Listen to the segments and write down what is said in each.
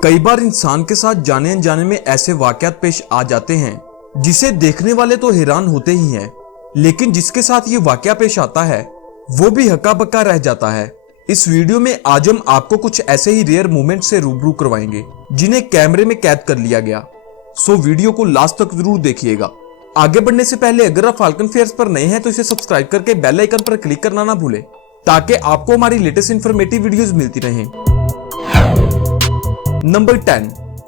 कई बार इंसान के साथ जाने अनजाने में ऐसे वाकयात पेश आ जाते हैं जिसे देखने वाले तो हैरान होते ही हैं, लेकिन जिसके साथ ये वाकया पेश आता है वो भी हक्का बक्का रह जाता है। इस वीडियो में आज हम आपको कुछ ऐसे ही रेयर मोमेंट से रूबरू करवाएंगे जिन्हें कैमरे में कैद कर लिया गया। सो वीडियो को लास्ट तक जरूर देखिएगा। आगे बढ़ने से पहले अगर आप फाल्कन फेयर्स पर नए हैं तो इसे सब्सक्राइब करके बेल आइकन पर क्लिक करना ना भूलें ताकि आपको हमारी लेटेस्ट इंफॉर्मेटिव वीडियोस मिलती रहें। नंबर 10,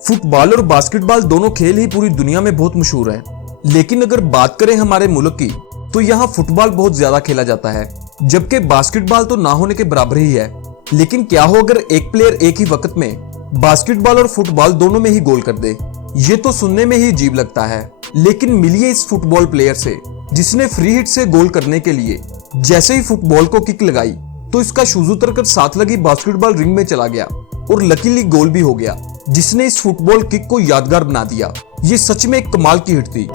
फुटबॉल और बास्केटबॉल दोनों खेल ही पूरी दुनिया में बहुत मशहूर है, लेकिन अगर बात करें हमारे मुल्क की तो यहाँ फुटबॉल बहुत ज्यादा खेला जाता है, जबकि बास्केटबॉल तो ना होने के बराबर ही है। लेकिन क्या हो अगर एक प्लेयर एक ही वक्त में बास्केटबॉल और फुटबॉल दोनों में ही गोल कर दे? ये तो सुनने में ही अजीब लगता है, लेकिन मिलिए इस फुटबॉल प्लेयर से जिसने फ्री हिट से गोल करने के लिए जैसे ही फुटबॉल को किक लगाई तो इसका शूज उतरकर साथ लगी बास्केटबॉल रिंग में चला गया और लकीली गोल भी हो गया, जिसने इस फुटबॉल किक को यादगार बना दिया। ये सच में एक कमाल की हिट थी।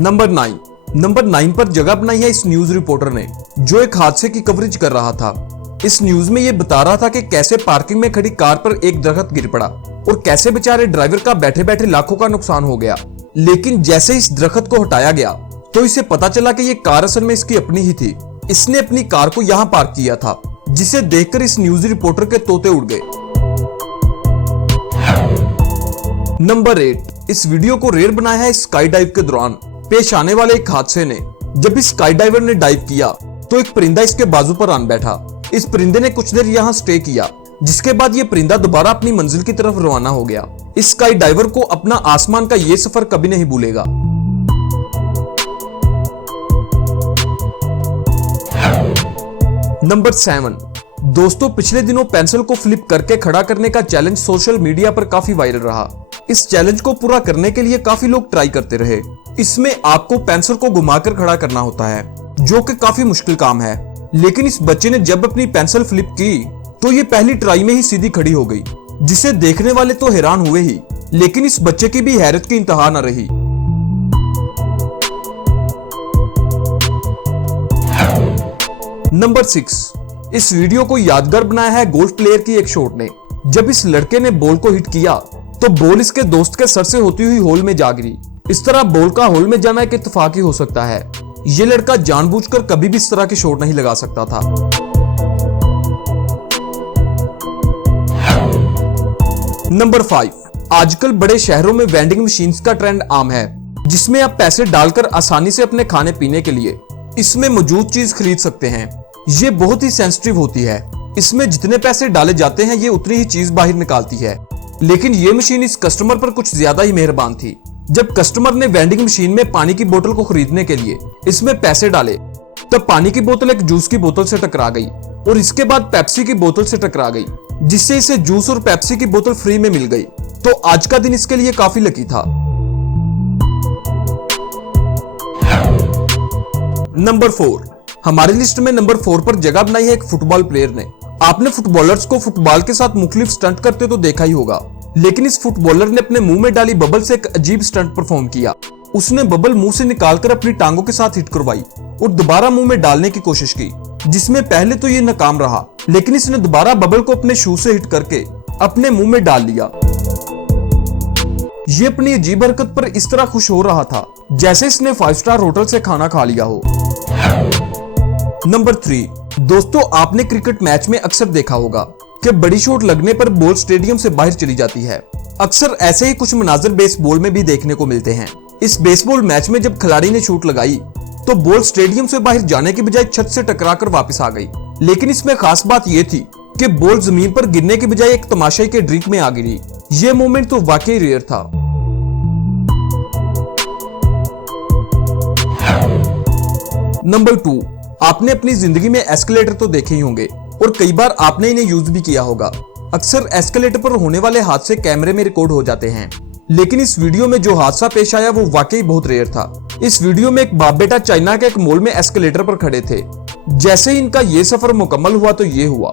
नंबर 9 पर जगह बनाई है इस न्यूज रिपोर्टर ने, जो एक हादसे की कवरेज कर रहा था। इस न्यूज में ये बता रहा था कि कैसे पार्किंग में खड़ी कार पर एक दरख्त गिर पड़ा और कैसे बेचारे ड्राइवर का बैठे बैठे लाखों का नुकसान हो गया। लेकिन जैसे इस दरख्त को हटाया गया तो इसे पता चला कि ये कार असल में इसकी अपनी ही थी। इसने अपनी कार को यहाँ पार्क किया था, जिसे देखकर इस न्यूज रिपोर्टर के तोते उड़ गए। नंबर 8, इस वीडियो को रेयर बनाया है स्काई डाइव के दौरान पेश आने वाले एक हादसे ने। जब इस स्काई डाइवर ने डाइव किया तो एक परिंदा इसके बाजू पर आन बैठा। इस परिंदे ने कुछ देर यहाँ स्टे किया, जिसके बाद ये परिंदा दोबारा अपनी मंजिल की तरफ रवाना हो गया। इस स्काई डाइवर को अपना आसमान का ये सफर कभी नहीं भूलेगा। नंबर 7, दोस्तों पिछले दिनों पेंसिल को फ्लिप करके खड़ा करने का चैलेंज सोशल मीडिया पर काफी वायरल रहा। इस चैलेंज को पूरा करने के लिए काफी लोग ट्राई करते रहे। इसमें आपको पेंसिल को घुमाकर खड़ा करना होता है, जो कि काफी मुश्किल काम है। लेकिन इस बच्चे ने जब अपनी पेंसिल फ्लिप की तो ये पहली ट्राई में ही सीधी खड़ी हो गई, जिसे देखने वाले तो हैरान हुए ही, लेकिन इस बच्चे की भी हैरत की इंतहा न रही। नंबर 6, इस वीडियो को यादगार बनाया है गोल्फ प्लेयर की एक शॉट ने। जब इस लड़के ने बॉल को हिट किया तो बॉल इसके दोस्त के सर से होती हुई होल में जा गिरी। इस तरह बॉल का होल में जाना एक इत्तेफाक ही हो सकता है। ये लड़का जानबूझकर कभी भी इस तरह की शॉट नहीं लगा सकता था। नंबर 5, आजकल बड़े शहरों में वेंडिंग मशीन्स का ट्रेंड आम है, जिसमें आप पैसे डालकर आसानी से अपने खाने पीने के लिए इसमें मौजूद चीज खरीद सकते हैं। ये बहुत ही सेंसिटिव होती है। इसमें जितने पैसे डाले जाते हैं ये उतनी ही चीज बाहर निकालती है। लेकिन ये मशीन इस कस्टमर पर कुछ ज्यादा ही मेहरबान थी। जब कस्टमर ने वेंडिंग मशीन में पानी की बोतल को खरीदने के लिए इसमें पैसे डाले, तब पानी की बोतल एक जूस की बोतल से टकरा गई और इसके बाद पेप्सी की बोतल से टकरा गई, जिससे इसे जूस और पेप्सी की बोतल फ्री में मिल गई। तो आज का दिन इसके लिए काफी लकी था। नंबर 4, हमारी लिस्ट में नंबर 4 पर जगह बनाई है एक फुटबॉल प्लेयर ने। आपने फुटबॉलर्स को फुटबॉल के साथ मुख्तलिफ स्टंट करते तो देखा ही होगा, लेकिन इस फुटबॉलर ने अपने मुंह में डाली बबल से एक अजीब स्टंट परफॉर्म किया। उसने बबल मुंह से निकालकर अपनी टांगों के साथ हिट करवाई और दोबारा मुंह में डालने की कोशिश की, जिसमें पहले तो ये नाकाम रहा, लेकिन इसने दोबारा बबल को अपने शू से हिट करके अपने मुंह में डाल लिया। ये अपनी अजीब हरकत पर इस तरह खुश हो रहा था जैसे इसने 5 स्टार होटल से खाना खा लिया हो। नंबर 3, दोस्तों आपने क्रिकेट मैच में अक्सर देखा होगा कि बड़ी शॉट लगने पर बॉल स्टेडियम से बाहर चली जाती है। अक्सर ऐसे ही कुछ मनाजर बेसबॉल में भी देखने को मिलते हैं। इस बेसबॉल मैच में जब खिलाड़ी ने शॉट लगाई तो बॉल स्टेडियम से बाहर जाने के बजाय छत से टकराकर वापस आ गई। लेकिन इसमें खास बात यह थी कि बॉल जमीन पर गिरने के बजाय एक तमाशाई के ड्रिंक में आ गिरी। ये मोमेंट तो वाकई रेयर था। नंबर 2, आपने अपनी जिंदगी में एस्केलेटर तो देखे ही होंगे और कई बार आपने इन्हें यूज भी किया होगा। अक्सर एस्केलेटर पर होने वाले हादसे कैमरे में रिकॉर्ड हो जाते हैं, लेकिन इस वीडियो में जो हादसा पेश आया वो वाकई बहुत रेयर था। इस वीडियो में एक बाप बेटा चाइना के एक मॉल में एस्केलेटर पर खड़े थे। जैसे ही इनका ये सफर मुकम्मल हुआ तो ये हुआ।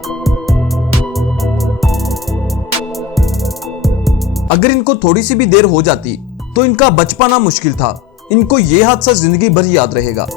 अगर इनको थोड़ी सी भी देर हो जाती तो इनका बच पाना मुश्किल था। इनको ये हादसा जिंदगी भर याद रहेगा।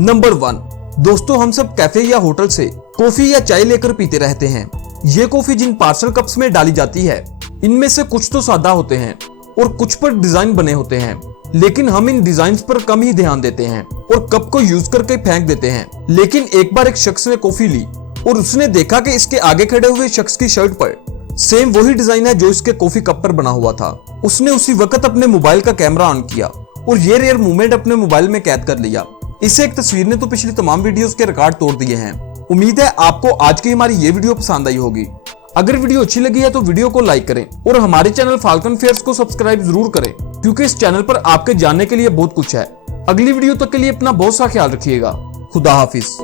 नंबर 1, दोस्तों हम सब कैफे या होटल से कॉफी या चाय लेकर पीते रहते हैं। ये कॉफी जिन पार्सल कप्स में डाली जाती है, इनमें से कुछ तो सादा होते हैं और कुछ पर डिजाइन बने होते हैं, लेकिन हम इन डिजाइन पर कम ही ध्यान देते हैं और कप को यूज करके फेंक देते हैं। लेकिन एक बार एक शख्स ने कॉफी ली और उसने देखा कि इसके आगे खड़े हुए शख्स की शर्ट पर सेम वही डिजाइन है जो इसके कॉफी कप पर बना हुआ था। उसने उसी वक्त अपने मोबाइल का कैमरा ऑन किया और ये रेयर मूवमेंट अपने मोबाइल में कैद कर लिया। इसे एक तस्वीर ने तो पिछली तमाम वीडियोस के रिकॉर्ड तोड़ दिए हैं। उम्मीद है आपको आज की हमारी ये वीडियो पसंद आई होगी। अगर वीडियो अच्छी लगी है तो वीडियो को लाइक करें और हमारे चैनल फाल्कन फेयर्स को सब्सक्राइब जरूर करें, क्योंकि इस चैनल पर आपके जानने के लिए बहुत कुछ है। अगली वीडियो तक के लिए अपना बहुत सा ख्याल रखिएगा। खुदा हाफिज।